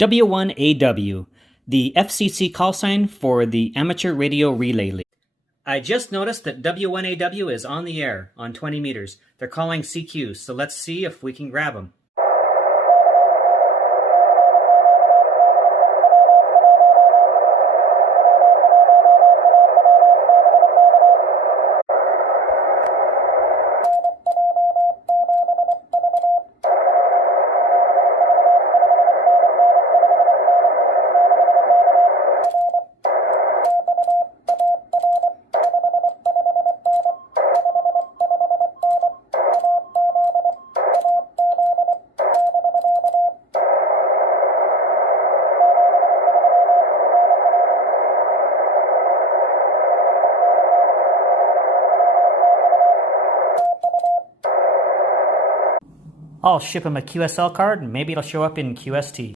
W1AW, the FCC call sign for the Amateur Radio Relay League. I just noticed that W1AW is on the air on 20 meters. They're calling CQ, so let's see if we can grab them. I'll ship him a QSL card and maybe it'll show up in QST.